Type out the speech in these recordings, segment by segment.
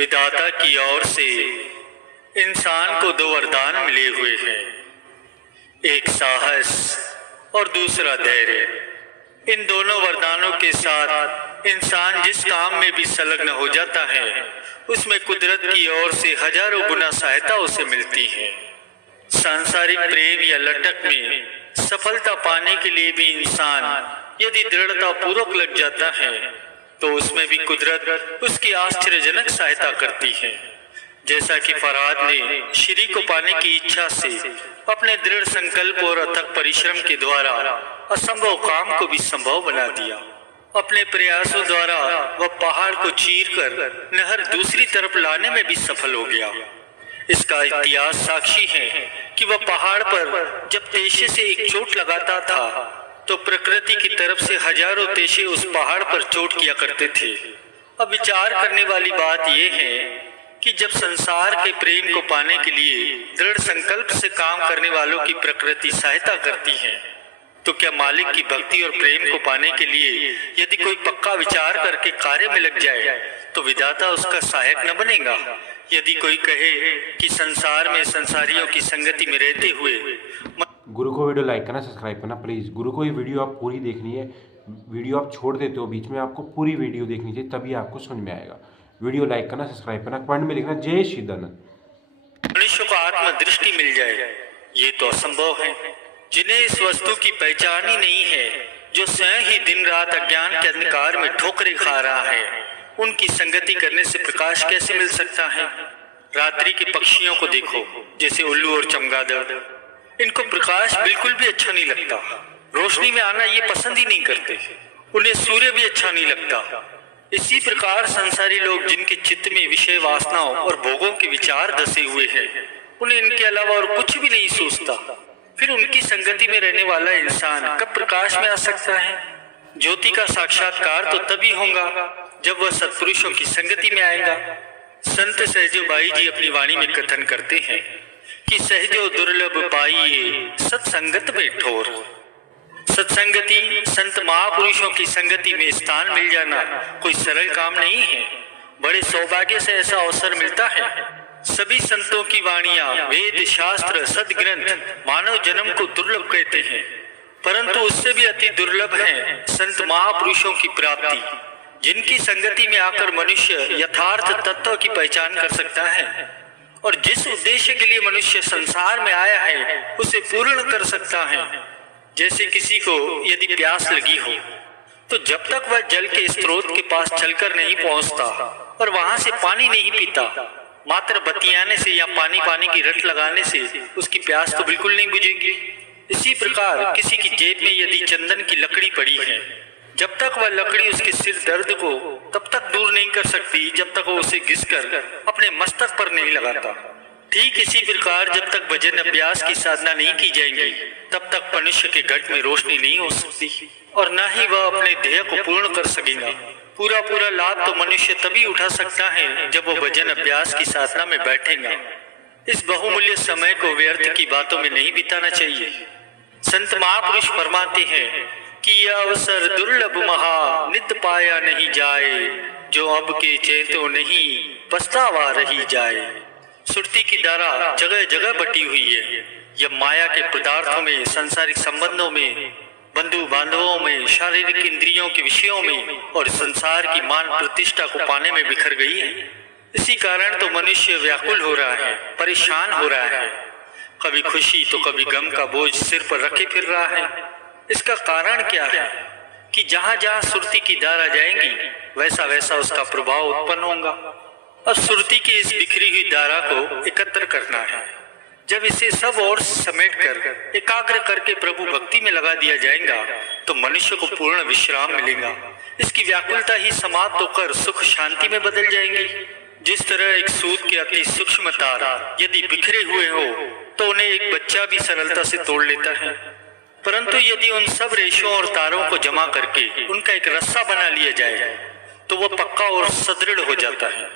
विधाता की ओर से इंसान को दो वरदान मिले हुए हैं, एक साहस और दूसरा धैर्य। इन दोनों वरदानों के साथ इंसान जिस काम में भी संलग्न हो जाता है उसमें कुदरत की ओर से हजारों गुना सहायता उसे मिलती है। सांसारिक प्रेम या लटक में सफलता पाने के लिए भी इंसान यदि दृढ़ता पूर्वक लग जाता है तो उसमें भी कुदरत उसकी आश्चर्यजनक सहायता करती है। जैसा कि फरहाद ने श्री को पाने की इच्छा से अपने दृढ़ संकल्प और अथक परिश्रम के द्वारा असंभव काम को भी संभव बना दिया। अपने प्रयासों द्वारा वह पहाड़ को चीरकर नहर दूसरी तरफ लाने में भी सफल हो गया। इसका इतिहास साक्षी है कि वह पहाड़ पर जब तेजे से एक चोट लगाता था तो प्रकृति की तरफ से हजारों तेजे उस पहाड़ पर चोट किया करते थे। अब विचार करने वाली बात यह है कि जब संसार के प्रेम को पाने के लिए दृढ़ संकल्प से काम करने वालों की प्रकृति सहायता करती है, तो क्या मालिक की भक्ति और प्रेम को पाने के लिए यदि कोई पक्का विचार करके कार्य में लग जाए तो विधाता उसका सहायक न बनेगा? यदि कोई कहे कि संसार में संसारियों की संगति में रहते हुए गुरु को वीडियो लाइक करना, सब्सक्राइब करना प्लीज़। गुरु को ये वीडियो आप पूरी देखनी है। वीडियो आप छोड़ देते हो बीच में, आपको पूरी वीडियो देखनी चाहिए, तभी आपको समझ में आएगा। वीडियो लाइक करना, सब्सक्राइब करना, कमेंट में लिखना जय श्री दयानंद। मनुष्य को आत्मदृष्टि मिल जाए ये तो असंभव है। जिन्हें इस वस्तु की पहचान ही नहीं है, जो स्वयं ही दिन रात अज्ञान के अंधकार में ठोकरें खा रहा है, उनकी संगति करने से प्रकाश कैसे मिल सकता है? रात्रि के पक्षियों को देखो, जैसे उल्लू और चमगादड़, इनको प्रकाश बिल्कुल भी अच्छा नहीं लगता। रोशनी में आना ये पसंद ही नहीं करते। उन्हें सूर्य भी अच्छा नहीं लगता। इसी प्रकार संसारी लोग जिनके चित्त में विषय वासनाओं और भोगों के विचार धसे हुए हैं, उन्हें इनके अलावा और कुछ भी नहीं सोचता। फिर उनकी संगति में रहने वाला इंसान कब प्रकाश में आ सकता है? ज्योति का साक्षात्कार तो तभी होगा जब वह सत्पुरुषों की संगति में आएगा। संत सहजो बाई जी अपनी वाणी में कथन करते हैं कि सहजो दुर्लभ पाइए सत्संगत में ठोर। सत्संगति, संत महापुरुषों की संगति में स्थान मिल जाना कोई सरल काम नहीं है। बड़े सौभाग्य से ऐसा अवसर मिलता है। सभी संतों की वाणियां, वेद शास्त्र, सदग्रंथ मानव जन्म को दुर्लभ कहते हैं, परंतु उससे भी अति दुर्लभ है संत महापुरुषों की प्राप्ति, जिनकी संगति में आकर मनुष्य यथार्थ तत्व की पहचान कर सकता है और जिस उद्देश्य के लिए मनुष्य संसार में आया है उसे पूर्ण कर सकता है। जैसे किसी को यदि प्यास लगी हो तो जब तक वह जल के स्रोत के पास चलकर नहीं पहुंचता और वहां से पानी नहीं पीता, मात्र बतियाने से या पानी की रट लगाने से उसकी प्यास तो बिल्कुल नहीं बुझेगी। इसी प्रकार किसी की जेब में यदि चंदन की लकड़ी पड़ी है, जब तक वह लकड़ी उसके सिर दर्द को तब तक दूर नहीं कर सकती जब तक वो उसे घिसकर अपने मस्तक पर नहीं लगाता। ठीक इसी प्रकार जब तक भजन अभ्यास की साधना नहीं की जाएगी तब तक मनुष्य के घट में रोशनी नहीं हो सकती और न ही वह अपने ध्येय को पूर्ण कर सकेगा। पूरा लाभ तो मनुष्य तभी उठा सकता है जब वो भजन अभ्यास की साधना में बैठेगा। इस बहुमूल्य समय को व्यर्थ की बातों में नहीं बिताना चाहिए। संत महापुरुष फरमाते हैं कि यह अवसर दुर्लभ महा नित पाया नहीं जाए, जो अब के चेतो नहीं पछतावा रही जाए। सुरती की धारा जगह जगह बटी हुई है। यह माया के पदार्थों में, सांसारिक संबंधों में, बंधु बांधवों में, शारीरिक इंद्रियों के विषयों में और संसार की मान प्रतिष्ठा को पाने में बिखर गई है। इसी कारण तो मनुष्य व्याकुल हो रहा है, परेशान हो रहा है। कभी खुशी तो कभी गम का बोझ सिर पर रखे फिर रहा है। इसका कारण क्या है कि जहां जहां सुरती की धारा जाएंगी वैसा वैसा उसका प्रभाव उत्पन्न होगा। अब सुरती की इस बिखरी हुई धारा को एकत्र करना है। जब इसे सब ओर समेटकर एकाग्र करके प्रभु भक्ति में लगा दिया जाएगा तो मनुष्य को पूर्ण विश्राम मिलेगा। इसकी व्याकुलता ही समाप्त होकर सुख शांति में बदल जाएगी। जिस तरह एक सूत के अति सूक्ष्म तार यदि बिखरे हुए हो तो उन्हें एक बच्चा भी सरलता से तोड़ लेता है, परंतु यदि उन सब रेशों और तारों को जमा करके उनका एक रस्सा बना लिया जाए तो वह पक्का और सुदृढ़ हो जाता है।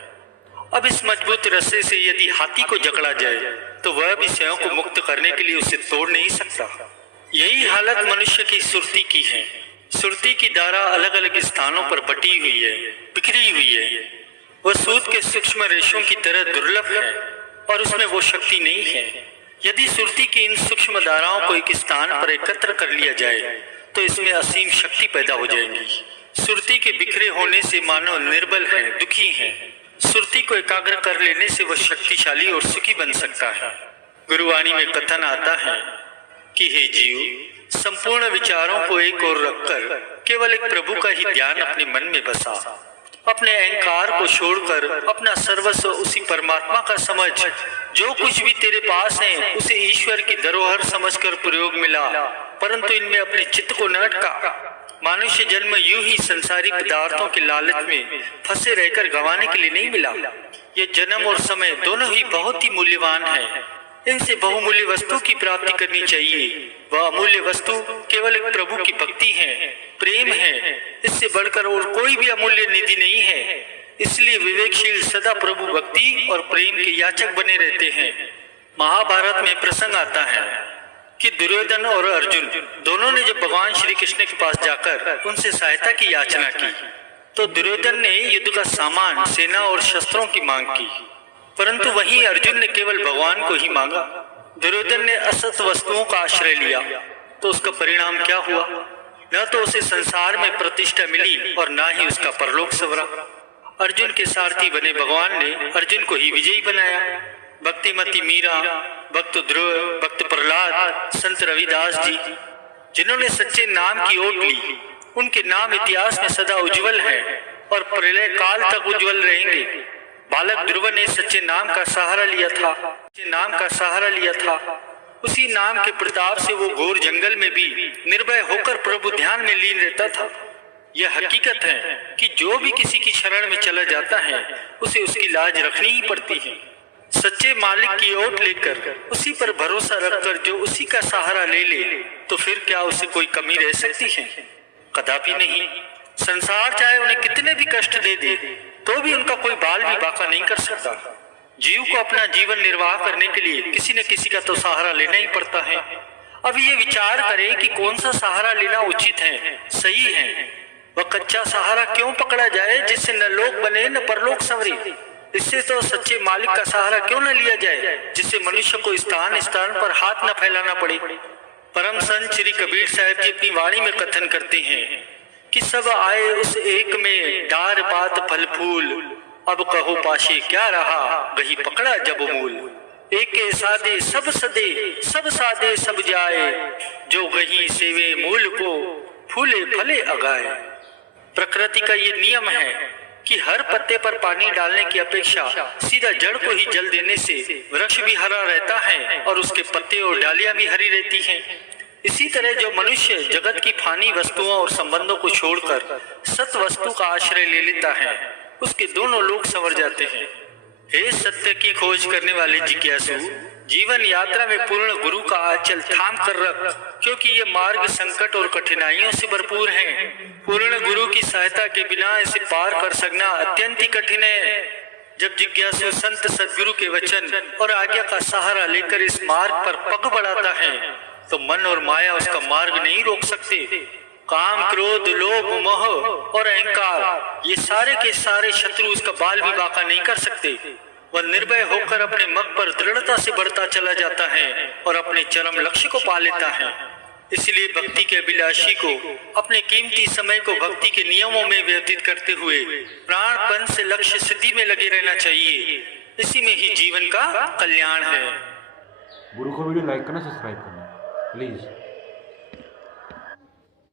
अब इस मजबूत रस्से से यदि हाथी को जकड़ा जाए तो वह भी स्वयं को मुक्त करने के लिए उसे तोड़ नहीं सकता। यही हालत मनुष्य की सुरती की है। सुरती की धारा अलग अलग स्थानों पर बटी हुई है, बिखरी हुई है। वह सूत के सूक्ष्म रेशों की तरह दुर्लभ है और उसमें वो शक्ति नहीं है। यदि सुरती की इन सूक्ष्म धाराओं को एक स्थान पर एकत्र कर लिया जाए तो इसमें असीम शक्ति पैदा हो जाएगी। सुरती के बिखरे होने से मानव निर्बल है, दुखी है। सुरती को एकाग्र कर लेने से वह शक्तिशाली और सुखी बन सकता है। गुरुवाणी में कथन आता है कि हे जीव, संपूर्ण विचारों को एक ओर रखकर केवल एक प्रभु का ही ध्यान अपने मन में बसा। अपने अहंकार को छोड़कर अपना सर्वस्व उसी परमात्मा का समझ। जो कुछ भी तेरे पास है उसे ईश्वर की धरोहर समझकर प्रयोग मिला, परंतु इनमें अपने चित्त को न अटका। मनुष्य जन्म यूं ही संसारी पदार्थों के लालच में फंसे रहकर गंवाने के लिए नहीं मिला। ये जन्म और समय दोनों ही बहुत ही मूल्यवान है। इनसे बहुमूल्य वस्तु की प्राप्ति करनी चाहिए। वह अमूल्य वस्तु केवल एक प्रभु की भक्ति है, प्रेम है। इससे बढ़कर और कोई भी अमूल्य निधि नहीं है। इसलिए विवेकशील सदा प्रभु भक्ति और प्रेम के याचक बने रहते हैं। महाभारत में प्रसंग आता है कि दुर्योधन और अर्जुन दोनों ने जब भगवान श्री कृष्ण के पास जाकर उनसे सहायता की याचना की तो दुर्योधन ने युद्ध का सामान, सेना और शस्त्रों की मांग की, परंतु वहीं अर्जुन ने केवल भगवान को ही मांगा। दुर्योधन ने असत वस्तुओं का आश्रय लिया तो उसका परिणाम क्या हुआ? न तो उसे संसार में प्रतिष्ठा मिली और न ही उसका परलोक संवरा। अर्जुन के सारथी बने भगवान ने अर्जुन को ही विजयी बनाया। भक्तिमती मीरा, भक्त ध्रुव, भक्त प्रहलाद, संत रविदास जी जिन्होंने सच्चे नाम की ओट ली, उनके नाम इतिहास में सदा उज्जवल है और प्रलय काल तक उज्जवल रहेंगे। बालक ध्रुव ने सच्चे नाम का सहारा लिया था। उसी नाम के प्रताप से वो घोर जंगल में भी निर्भय होकर प्रभु ध्यान में लीन रहता था। यह हकीकत है कि जो भी किसी की शरण में चला जाता है उसे उसकी लाज रखनी ही पड़ती है। सच्चे मालिक की ओट लेकर उसी पर भरोसा रखकर जो उसी का सहारा ले ले तो फिर क्या उसे कोई कमी रह सकती है? कदापि नहीं। संसार चाहे उन्हें कितने भी कष्ट दे दे तो भी उनका कोई बाल भी बाका नहीं कर सकता। जीव को अपना जीवन निर्वाह करने के लिए किसी न किसी का तो सहारा लेना ही पड़ता है। अब ये विचार करें कि कौन सा सहारा लेना उचित है, सही है। वह कच्चा सहारा क्यों पकड़ा जाए जिससे न लोक बने न परलोक संवरे? इससे तो सच्चे मालिक का सहारा क्यों न लिया जाए जिससे मनुष्य को स्थान स्थान पर हाथ न फैलाना पड़े? परम संत श्री कबीर साहब जी अपनी वाणी में कथन करते हैं कि सब आए उस एक में, डार पात फल फूल, अब कहो पाशे क्या रहा, गही पकड़ा जब मूल। एक के सादे सब सदे, सब सादे सब जाए, जो गही सेवे मूल को, फूले फले अगाए। प्रकृति का ये नियम है कि हर पत्ते पर पानी डालने की अपेक्षा सीधा जड़ को ही जल देने से वृक्ष भी हरा रहता है और उसके पत्ते और डालियां भी हरी रहती हैं। इसी तरह जो मनुष्य जगत की फानी वस्तुओं और संबंधों को छोड़कर सत वस्तु का आश्रय ले लेता है उसके दोनों लोक संवर जाते हैं। हे सत्य की खोज करने वाले जिज्ञासु, जीवन यात्रा में पूर्ण गुरु का आंचल थाम कर रख, क्योंकि ये मार्ग संकट और कठिनाइयों से भरपूर है। पूर्ण गुरु की सहायता के बिना इसे पार कर सकना अत्यंत ही कठिन है। जब जिज्ञासु संत सदगुरु के वचन और आज्ञा का सहारा लेकर इस मार्ग पर पग बढ़ाता है तो मन और माया उसका मार्ग नहीं रोक सकते। काम, क्रोध, लोभ, मोह और अहंकार ये सारे के सारे शत्रु उसका बाल भी बाका नहीं कर सकते। वह निर्भय होकर अपने मग पर दृढ़ता से बढ़ता चला जाता है और अपने चरम लक्ष्य को पा लेता है। इसलिए भक्ति के अभिलाषी को अपने कीमती समय को भक्ति के नियमों में व्यतीत करते हुए प्राणपन से लक्ष्य सिद्धि में लगे रहना चाहिए। इसी में ही जीवन का कल्याण है। गुरु को वीडियो लाइक करना, सब्सक्राइब करना प्लीज़।